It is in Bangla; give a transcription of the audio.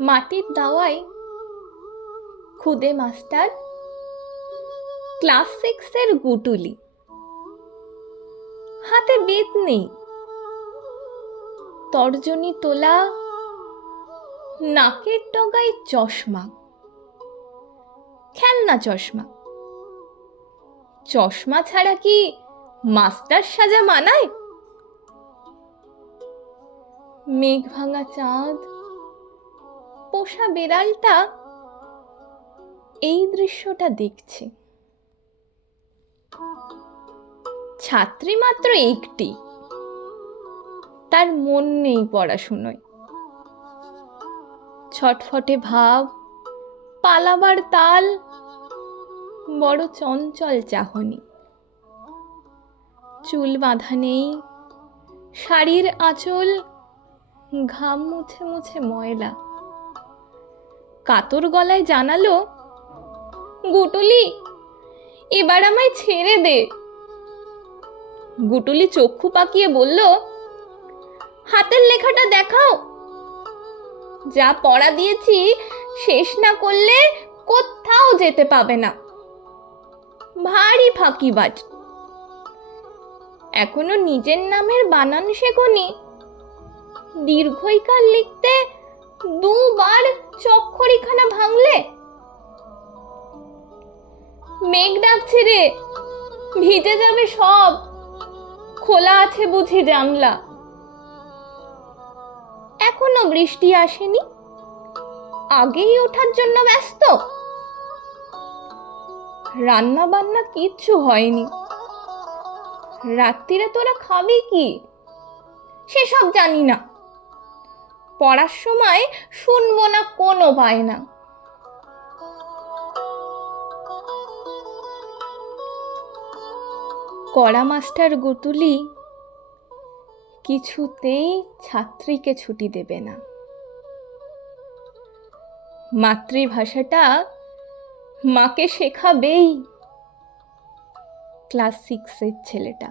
মাটির দাওয়ায় খুদে মাস্টার, ক্লাস 6-এর গুটুলি। হাতে বেত নেই, তর্জনী তোলা, নাকের ডগায় চশমা, খেলনা চশমা। চশমা ছাড়া কি মাস্টার সাজা মানায়? মেঘ ভাঙা চাঁদ, পোষা বেড়ালটা এই দৃশ্যটা দেখছে। ছাত্রী মাত্র একটি, তার মন নেই পড়াশুনোয়। ছটফটে ভাব, পালাবার তাল, বড় চঞ্চল চাহনি। চুল বাঁধা নেই, শাড়ির আঁচল ঘাম মুছে মুছে ময়লা। কাতর গলায় জানালো, গুটুলি, এবার আমায় ছেড়ে দে। গুটুলি চক্ষু পাকিয়ে বলল, হাতের লেখাটা দেখাও। যা পড়া দিয়েছি শেষ না করলে কোথাও যেতে পাবে না। ভারী ফাঁকিবাজ। এখনো নিজের নামের বানান শেখোনি? দীর্ঘইকার লিখতে 2 বার চক্করিখানা ভাঙলে। মেঘ ডাকছে রে, ভিজে যাবে সব। খোলা আছে বুঝি জানলা? এখনো বৃষ্টি আসেনি? আগেই ওঠার জন্য ব্যস্ত? রান্না বান্না কিচ্ছু হয়নি। রাত্রিরে তোরা খাবি কি সেসব জানি না। পড়ার সময় শুনবো না কোনো বায়না। কড়া মাস্টার গুটুলি কিছুতেই ছাত্রীকে ছুটি দেবে না। মাতৃভাষাটা মাকে শেখাবেই ক্লাস 6-এর ছেলেটা।